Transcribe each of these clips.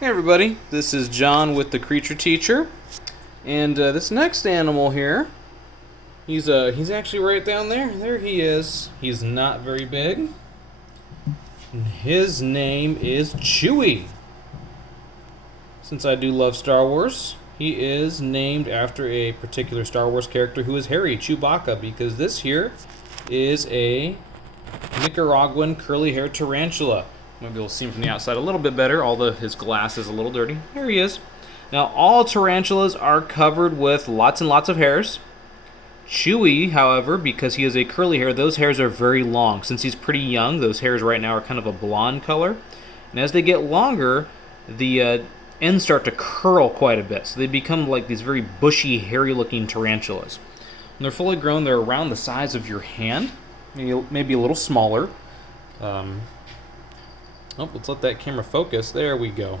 Hey everybody, this is John with the Creature Teacher, and this next animal here, he's actually right down there. There he is. He's not very big. His name is Chewie. Since I do love Star Wars, he is named after a particular Star Wars character who is hairy, Chewbacca, because this here is a Nicaraguan Curly-Haired Tarantula. Maybe you'll see him from the outside a little bit better, although his glass is a little dirty. There he is. Now, all tarantulas are covered with lots and lots of hairs. Chewie, however, because he is a curly hair, those hairs are very long. Since he's pretty young, those hairs right now are kind of a blonde color. And as they get longer, the ends start to curl quite a bit. So they become like these very bushy, hairy-looking tarantulas. When they're fully grown, they're around the size of your hand, maybe a little smaller. Let's let that camera focus. There we go.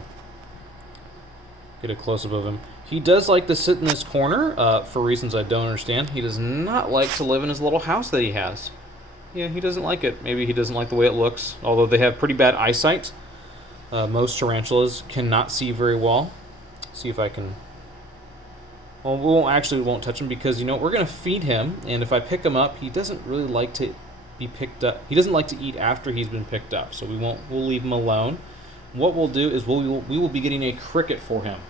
Get a close-up of him. He does like to sit in this corner for reasons I don't understand. He does not like to live in his little house that he has. Yeah, he doesn't like it. Maybe he doesn't like the way it looks, although they have pretty bad eyesight. Most tarantulas cannot see very well. See if I can... Well, we won't touch him because, you know, we're going to feed him, and if I pick him up, he doesn't really like to be picked up. He doesn't like to eat after he's been picked up, so we'll leave him alone. What we'll do is we will be getting a cricket for him.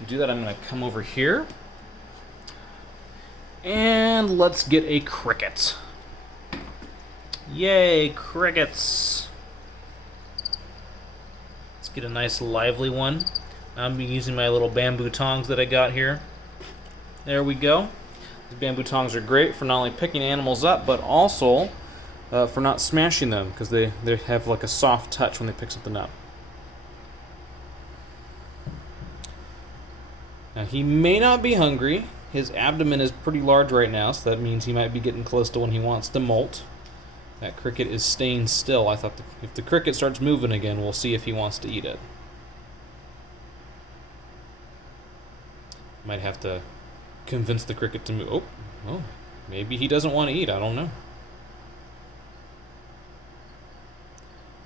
To do that, I'm going to come over here, and let's get a cricket. Yay, crickets! Let's get a nice lively one. I'm using my little bamboo tongs that I got here. There we go. These bamboo tongs are great for not only picking animals up, but also for not smashing them, because they have like a soft touch when they pick something up. Now, he may not be hungry. His abdomen is pretty large right now, so that means he might be getting close to when he wants to molt. That cricket is staying still. I thought if the cricket starts moving again, we'll see if he wants to eat it. Might have to convince the cricket to move. Oh, maybe he doesn't want to eat. I don't know.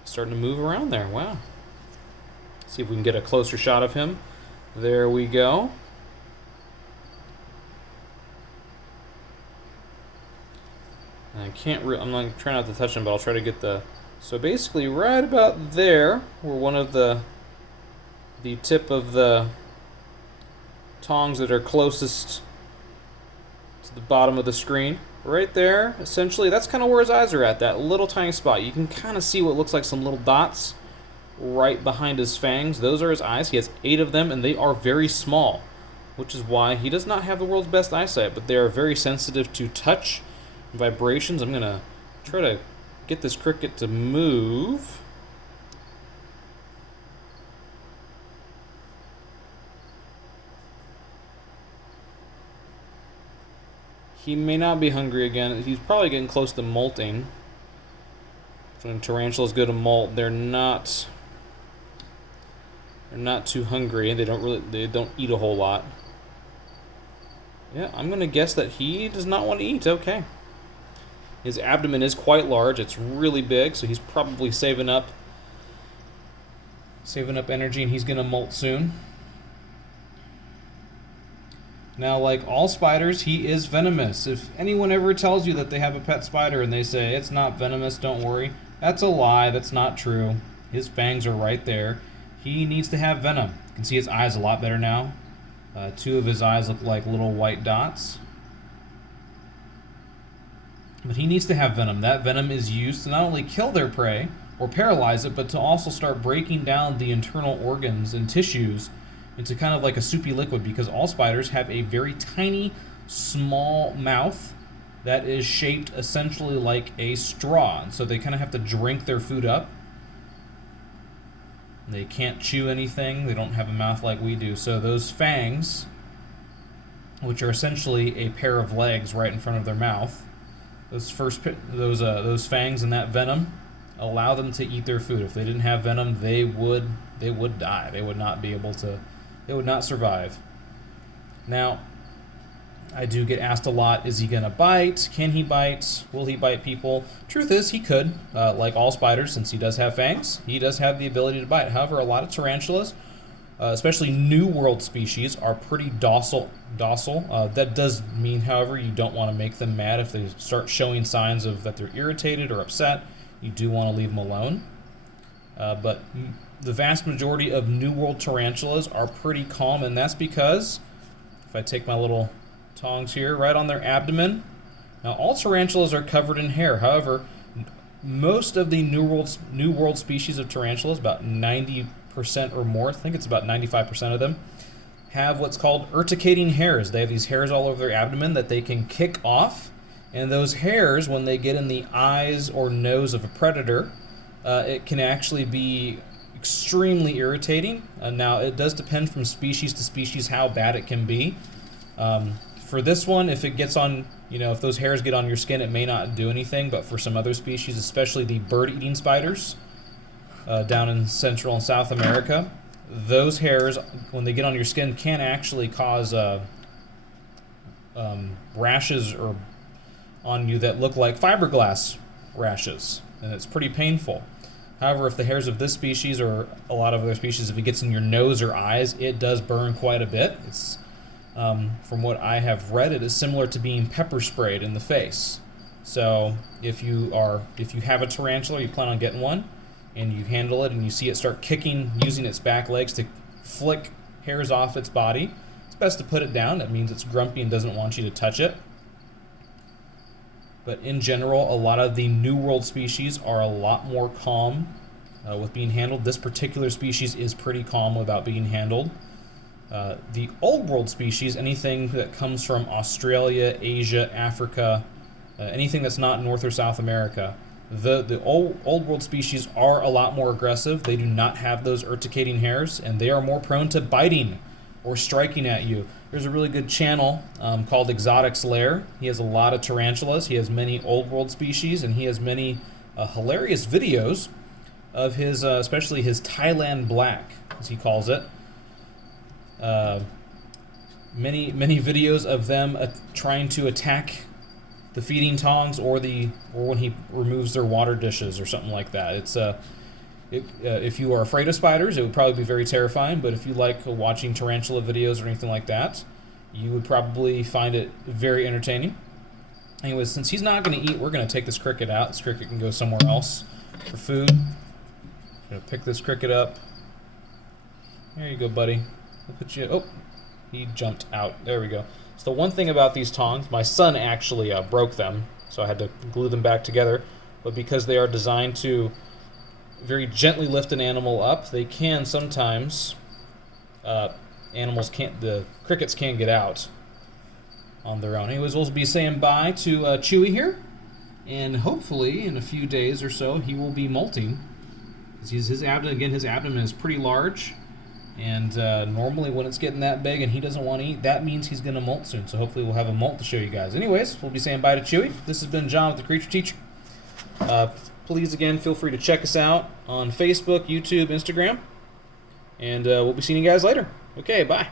Starting to move around there. Wow. See if we can get a closer shot of him. There we go. I'm not trying not to touch him, but I'll try to get the... So basically right about there, where one of the tip of the tongs that are closest to the bottom of the screen. Right there, essentially, that's kind of where his eyes are at, that little tiny spot. You can kind of see what looks like some little dots right behind his fangs. Those are his eyes. He has 8 of them, and they are very small, which is why he does not have the world's best eyesight, but they are very sensitive to touch and vibrations. I'm going to try to get this cricket to move. He may not be hungry again. He's probably getting close to molting. When tarantulas go to molt, they're not too hungry. They don't eat a whole lot. Yeah, I'm gonna guess that he does not want to eat. Okay. His abdomen is quite large. It's really big, so he's probably saving up energy, and he's gonna molt soon. Now, like all spiders, he is venomous. If anyone ever tells you that they have a pet spider and they say, it's not venomous, don't worry, that's a lie, that's not true. His fangs are right there. He needs to have venom. You can see his eyes a lot better now. 2 of his eyes look like little white dots. But he needs to have venom. That venom is used to not only kill their prey or paralyze it, but to also start breaking down the internal organs and tissues into kind of like a soupy liquid, because all spiders have a very tiny, small mouth that is shaped essentially like a straw. And so they kind of have to drink their food up. They can't chew anything. They don't have a mouth like we do. So those fangs, which are essentially a pair of legs right in front of their mouth, those fangs and that venom allow them to eat their food. If they didn't have venom, they would die. They would not be able to. They would not survive. Now, I do get asked a lot, is he going to bite? Can he bite? Will he bite people? Truth is, he could. Like all spiders, since he does have fangs, he does have the ability to bite. However, a lot of tarantulas especially New World species, are pretty docile. That does mean, however, you don't want to make them mad. If they start showing signs of that they're irritated or upset, you do want to leave them alone. But the vast majority of New World tarantulas are pretty calm, and that's because, if I take my little tongs here, right on their abdomen. Now, all tarantulas are covered in hair. However, most of the New World species of tarantulas, about 90% or more, I think it's about 95% of them, have what's called urticating hairs. They have these hairs all over their abdomen that they can kick off, and those hairs, when they get in the eyes or nose of a predator, it can actually be extremely irritating. Now, it does depend from species to species how bad it can be. For this one, if it gets on, if those hairs get on your skin, it may not do anything, but for some other species, especially the bird-eating spiders down in Central and South America, those hairs, when they get on your skin, can actually cause rashes or on you that look like fiberglass rashes, and it's pretty painful. However, if the hairs of this species or a lot of other species, if it gets in your nose or eyes, it does burn quite a bit. It's from what I have read, it is similar to being pepper sprayed in the face. So if you have a tarantula, you plan on getting one, and you handle it and you see it start kicking, using its back legs to flick hairs off its body, it's best to put it down. That means it's grumpy and doesn't want you to touch it. But in general, a lot of the New World species are a lot more calm with being handled. This particular species is pretty calm without being handled. The Old World species, anything that comes from Australia, Asia, Africa, anything that's not North or South America, the old World species are a lot more aggressive. They do not have those urticating hairs, and they are more prone to biting or striking at you. There's a really good channel called Exotic's Lair. He has a lot of tarantulas. He has many Old World species, and he has many hilarious videos of his, especially his Thailand black, as he calls it. Many videos of them trying to attack the feeding tongs or when he removes their water dishes or something like that. It's if you are afraid of spiders, it would probably be very terrifying. But if you like watching tarantula videos or anything like that, you would probably find it very entertaining. Anyways, since he's not going to eat, we're going to take this cricket out. This cricket can go somewhere else for food. I'm going to pick this cricket up. There you go, buddy. Look at you. Oh, he jumped out. There we go. So the one thing about these tongs, my son actually broke them, so I had to glue them back together. But because they are designed to very gently lift an animal up, they can sometimes, the crickets can't get out on their own. Anyways, we'll be saying bye to Chewie here, and hopefully in a few days or so he will be molting. His abdomen is pretty large. And normally when it's getting that big and he doesn't want to eat, that means he's going to molt soon. So hopefully we'll have a molt to show you guys. Anyways, we'll be saying bye to Chewie. This has been John with the Creature Teacher. Please, again, feel free to check us out on Facebook, YouTube, Instagram. And we'll be seeing you guys later. Okay, bye.